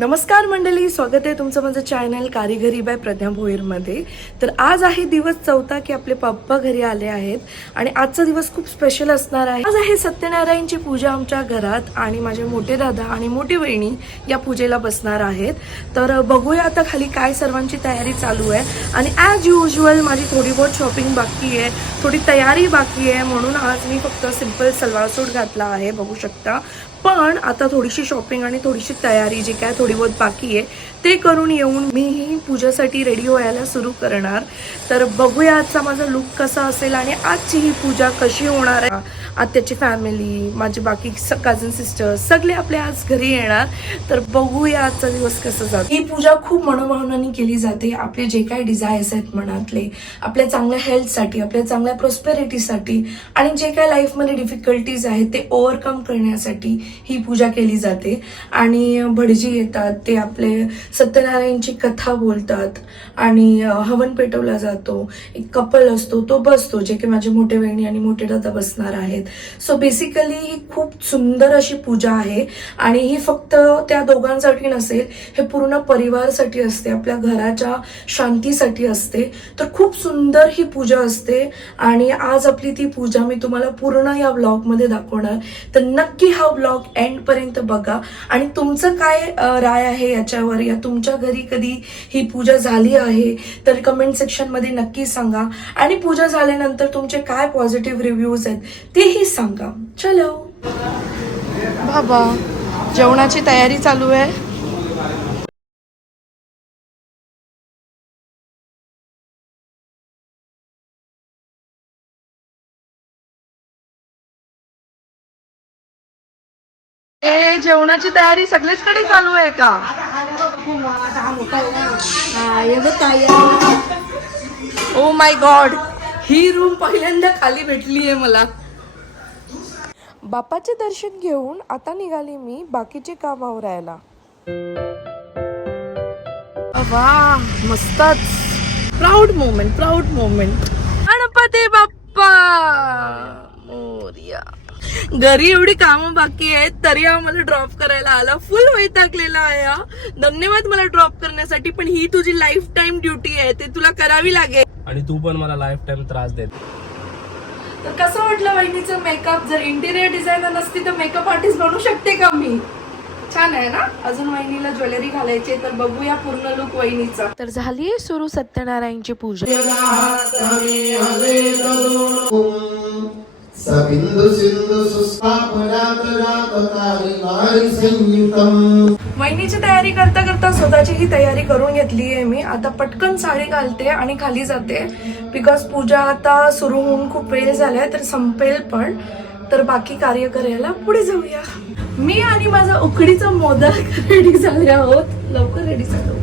नमस्कार मंडळी, स्वागत आहे तुमचं माझं चॅनल कारिगरी बाय प्रज्ञा भोईरमध्ये. तर आज आहे दिवस चौथा की आपले पप्पा घरी आले आहेत आणि आजचा दिवस खूप स्पेशल असणार आहे. आज आहे सत्यनारायणची पूजा आमच्या घरात आणि माझे मोठे दादा आणि मोठी वहिनी या पूजेला बसणार आहेत. तर बघूया आता खाली काय सर्वांची तयारी चालू आहे. आणि ॲज युजल माझी थोडी बहुत शॉपिंग बाकी आहे, थोडी तयारी बाकी आहे, म्हणून आज मी फक्त सिंपल सलवार सूट घातला आहे, बघू शकता. पण आता थोडीशी शॉपिंग आणि थोडीशी तयारी जी काय थोडी बहुत बाकी आहे ते करून येऊन मी ही पूजेसाठी रेडी व्हायला सुरू करणार. तर बघूया आजचा माझा लुक कसा असेल आणि आजची ही पूजा कशी होणार आहे. आत्याची फॅमिली, माझे बाकी कझन सिस्टर्स सगळे आपल्या आज घरी येणार. तर बघूया आजचा दिवस कसा जातो. ही पूजा खूप मनोभावनाने केली जाते. आपले जे काही डिझायर्स आहेत मनातले, आपल्या चांगल्या हेल्थसाठी, आपल्या चांगल्या प्रॉस्पेरिटीसाठी आणि जे काही लाईफमध्ये डिफिकल्टीज आहेत ते ओव्हरकम करण्यासाठी ही पूजा केली जाते. आणि भटजी येतात, ते आपले सत्यनारायणची कथा बोलतात आणि हवन पेटवला जातो. एक कपल असतो, तो बसतो, जे की माझे मोठे बहिणी आणि मोठे दादा बसणार आहेत. सो बेसिकली ही खूप सुंदर अशी पूजा आहे आणि ही फक्त त्या दोघांसाठी नसेल, हे पूर्ण परिवारासाठी असते, आपल्या घराच्या शांतीसाठी असते. तर खूप सुंदर ही पूजा असते आणि आज आपली ती पूजा मी तुम्हाला पूर्ण या व्लॉगमध्ये दाखवणार. तर नक्की हा व्लॉग एंड पर्यंत बघा आणि तुमचं काय राय आहे याच्यावर, या तुमच्या घरी कधी ही पूजा झाली आहे तर कमेंट सेक्शन मध्ये नक्की सांगा. आणि पूजा झाल्यानंतर तुमचे काय पॉझिटिव्ह रिव्ह्यूज आहेत तेही सांगा. चलो बाबा, जेवणाची तयारी चालू आहे. जेवणाची तयारी सगळीचकडे चालू आहे का? Oh my God, he room पहिल्यांदा खाली भेटली आहे मला. बापाचे दर्शन घेऊन आता निघाली मी बाकीचे काम आवरायला. वा, मस्तच. Proud moment, proud moment. Ganpati Bappa Morya. घरी एवढी कामं बाकी आहेत तरी आम्हाला ड्रॉप करायला आला. फुल वैतागलेला आहे. धन्यवाद मला ड्रॉप करण्यासाठी, पण ही तुझी लाईफ टाइम ड्युटी आहे, ते तुला करावी लागेल. आणि तू पण मला लाईफ टाइम त्रास देत. तर कसं वाटलं वहिनीचं मेकअप? जर इंटिरियर डिझायनर नसती तर मेकअप आर्टिस्ट बनू शकते का मी? छान आहे ना? अजून वहिनीला ज्वेलरी घालायची, तर बघूया पूर्ण लुक वहिनीचा. तर झालीये सुरू सत्यनारायणची पूजा. वहिनीची तयारी करता करता स्वतःची ही तयारी करून घेतली आहे मी. आता पटकन साडी घालते आणि खाली जाते, बिकॉज पूजा आता सुरू होऊन खूप वेळ झालाय, तर संपेल पण. तर बाकी कार्य करायला पुढे जाऊया. मी आणि माझा उकडीचा मोदक रेडी झाले आहोत. लवकर रेडी झालो.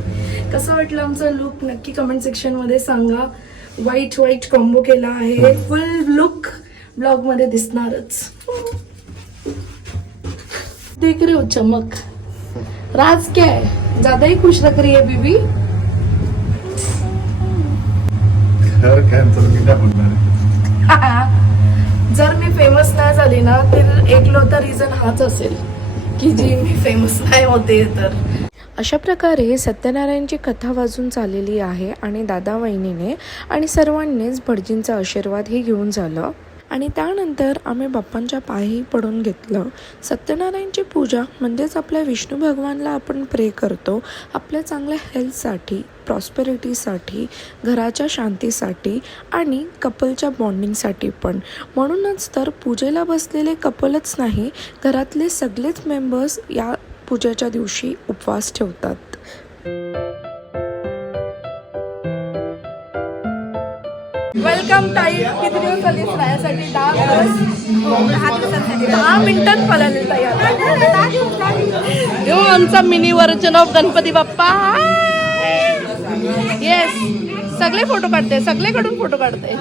कसं वाटलं आमचा लुक नक्की कमेंट सेक्शन मध्ये सांगा. व्हाईट व्हाईट कॉम्बो केला आहे. फुल लुक ब्लॉग मध्ये दिसणारच. देख रहे हो चमक? राज क्या है? ज्यादा ही खुश लग रही है बीबी. जर मी फेमस नाही झाली ना तर एकलौता रिझन हाच असेल की जी मी फेमस नाही होते. तर अशा प्रकारे सत्यनारायणची कथा वाजून चाललेली आहे आणि दादा वहिनीने आणि सर्वांनीच भटजींचा आशीर्वाद हे घेऊन झालं. आणि त्यानंतर आम्ही बाप्पांच्या पायही पडून घेतलं. सत्यनारायणची पूजा म्हणजेच आपल्या विष्णू भगवानला आपण प्रे करतो, आपल्या चांगल्या हेल्थसाठी, प्रॉस्पेरिटीसाठी, घराच्या शांतीसाठी आणि कपलच्या बॉन्डिंगसाठी पण. म्हणूनच तर पूजेला बसलेले कपलच नाही, घरातले सगळेच मेंबर्स या पूजेच्या दिवशी उपवास ठेवतात. वेलकम ताई. किती दिवस झाले राहण्यासाठी? 10 मिनिटात पळाले ताई. आमचा mini version of Ganpati Bappa. Yes, सगळे फोटो काढते, सगळेकडून फोटो काढते.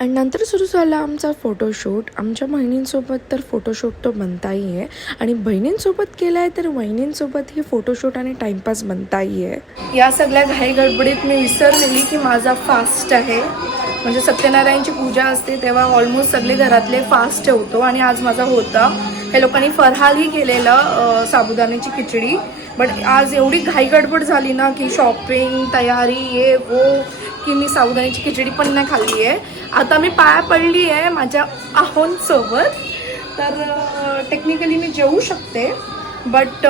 आणि नंतर सुरू झाला आमचा फोटोशूट. आमच्या बहिणींसोबत तर फोटोशूट तो बनताही आहे आणि बहिणींसोबत केला आहे तर वहिनींसोबत हे फोटोशूट आणि टाइमपास बनताही आहे. या सगळ्या घाई गडबडीत मी विसरलेली की माझा फास्ट आहे. म्हणजे सत्यनारायणची पूजा असते तेव्हा ऑलमोस्ट सगळे घरातले फास्ट ठेवतो आणि आज माझा होता. हे लोकांनी फरहालही केलेलं, साबुदाण्याची खिचडी. बट आज एवढी घाई गडबड झाली ना की शॉपिंग तयारी ये वो की मी साबुदाण्याची खिचडी पण नाही खाल्ली आहे. आता मी पाया पडली आहे माझ्या आहोंसोबत, तर टेक्निकली मी जेवू शकते. बट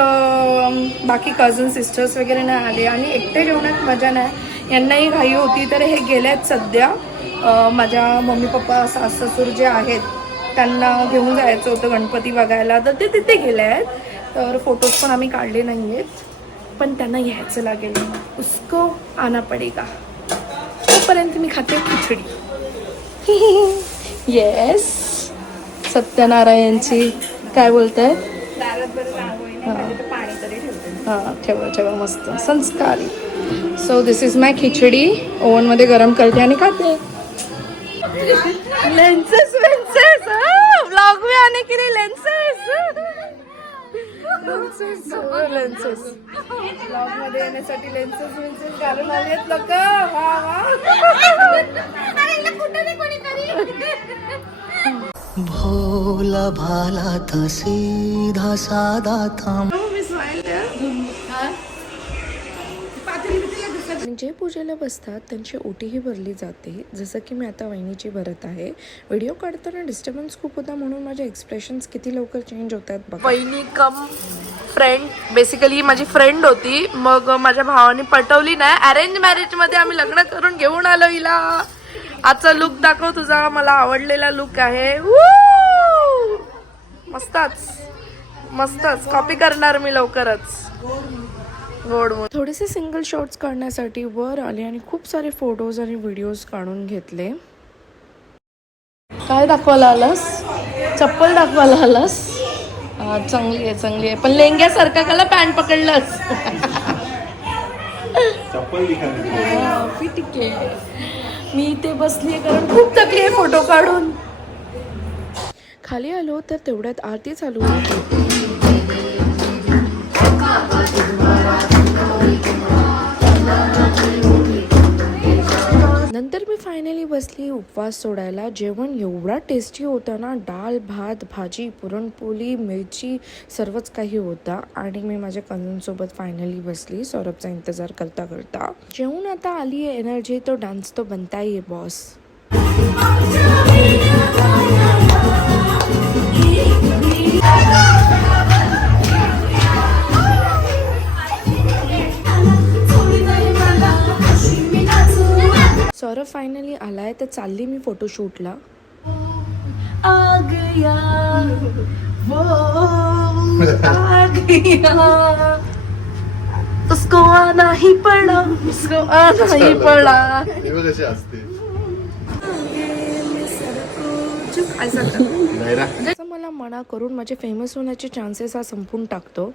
बाकी कझन सिस्टर्स वगैरे नाही आले आणि एकटे जेवणात मजा नाही. यांनाही घाई होती तर हे गेल्यात सध्या. माझ्या मम्मी पप्पा सासू ससूर जे आहेत त्यांना घेऊन जायचं होतं गणपती बघायला, तर ते तिथे गेले आहेत. तर फोटोज पण आम्ही काढले नाही आहेत, पण त्यांना यायचं लागेल. उसको आना पडेगा. तोपर्यंत मी खाते खिचडी. येस, सत्यनारायणची काय बोलताय? हां, ठेवा ठेवा, मस्त संस्कारी. सो दिस इज माय खिचडी. ओव्हनमध्ये गरम करते आणि खाते. लेंसेस वेंसेस, ब्लॉग में आने के लिए लेंसेस लेंसेस ब्लॉग मध्ये येण्यासाठी लेंसेस वेंसेस घालून आलेत लोक. वा वा. भोला भाला था सीधा साधा था. जे पूजेला बसतात त्यांची ओटीही भरली जाते, जसं की मी आता वहिनीची भरत आहे. व्हिडिओ काढताना डिस्टर्बन्स खूप होता म्हणून माझे एक्सप्रेशन्स किती लवकर चेंज होत आहेत बघा. वहिनी कम फ्रेंड, बेसिकली माझी फ्रेंड होती. मग माझ्या भावाने पटवली नाही. अरेंज मॅरेज मध्ये आम्ही लग्न करून घेऊन आलो हिला. आजचा लुक दाखव तुझा, मला आवडलेला लुक आहे. मस्तच मस्तच, कॉपी करणार मी लवकरच. थोडेसे सिंगल शॉट्स काढण्यासाठी वर आले आणि खूप सारे फोटोज आणि व्हिडिओज काढून घेतले. काय दाखवायला आलास? चप्पल दाखवायला आलास? हा, चांगली आहे चांगली आहे, पण लेंग्यासारखा कला पॅन्ट पकडलंस. ठीक आहे. मी इथे बसली कारण खूप थकली आहे फोटो काढून. खाली आलो तर तेवढ्यात आरती चालू होती. नंतर मी फायनली बसली उपवास सोडायला. जेवण एवढा टेस्टी होता ना, डाळ भात भाजी पुरणपोळी मिरची सर्वच काही होता. आणि मी माझ्या कझनसोबत फायनली बसली सौरभचा इंतजार करता करता. जेवून आता आली आहे एनर्जी, तो डान्स तो बनता ही है बॉस. सौरभ फायनली आलाय तर चालली मी फोटोशूटला. आ गया वो आ गया, उसको आना ही पड़ा, उसको आना ही पड़ा. मला मना करून माझे फेमस होण्याचे चान्सेस हा संपून टाकतो.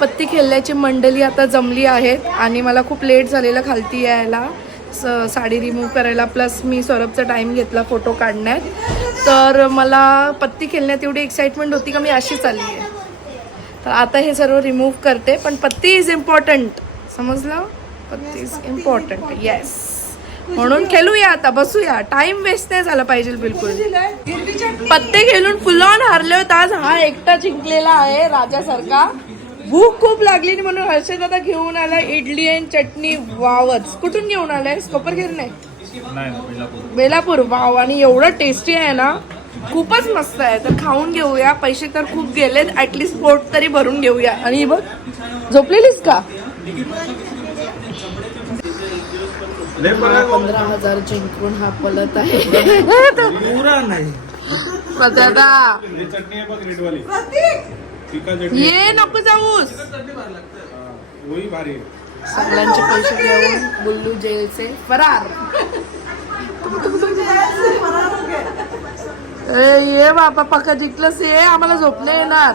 पत्ती खेळण्याची मंडळी आता जमली आहेत आणि मला खूप लेट झालेला खालती यायला, साडी रिमूव्ह करायला. प्लस मी सौरभचा टाईम घेतला फोटो काढण्यात. तर मला पत्ती खेळण्यात एवढी एक्साइटमेंट होती का मी अशीच आली आहे. तर आता हे सर्व रिमूव्ह करते, पण पत्ती इज इम्पॉर्टंट, समजलं? पत्ती इज इम्पॉर्टंट, येस. म्हणून खेळूया आता, बसूया. टाइम वेस्ट नाही झाला पाहिजे बिलकुल. पत्ते खेळून फुल ऑन हारले होते आज. हा एकटा जिंकलेला आहे राजासारखा. भूक खूप लागली म्हणून हर्षद दादा घेऊन आला इडली आणि चटणी. वावच. कुठून घेऊन आलाय? कोपरखेरणे? बेलापूर. वाव. आणि एवढं टेस्टी आहे ना, खूपच मस्त आहे. तर खाऊन घेऊया. पैसे तर खूप गेलेत, ऍटलीस्ट पोट तरी भरून घेऊया. आणि बघ, झोपलेलीस का? 15,000 जिंकून हा पलत आहे. ये नको जाऊस. सगळ्यांचे पैसे घेऊन बुल्लू जेलचे फरार. ये बाबा, पक्का जिंकलंस. ये आम्हाला झोपणे येणार.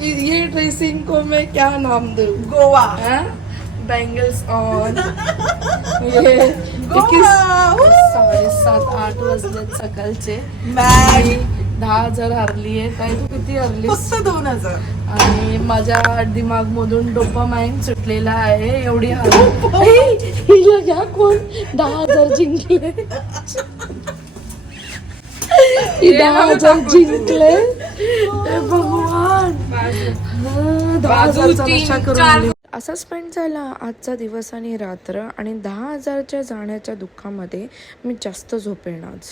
ये ड्रेसिंग को मैं क्या नाम दूं? गोवा. Bangles on. ये 7:30-8 वाजलेत सकाळचे. 10,000 हरली आहे. काय तू किती हरलीस? फक्त 2,000. आणि माझ्या दिमागमधून डोपामाइन सुटलेला आहे. एवढी हिला घ्या कोण 10,000 जिंकले. 10,000 जिंकले. हे भगवान 10,000चा नशा करून आली. असा स्पेंड झाला आजचा दिवस आणि रात्र आणि 10,000च्या जाण्याच्या दुःखामध्ये मी जास्त झोपेन आज.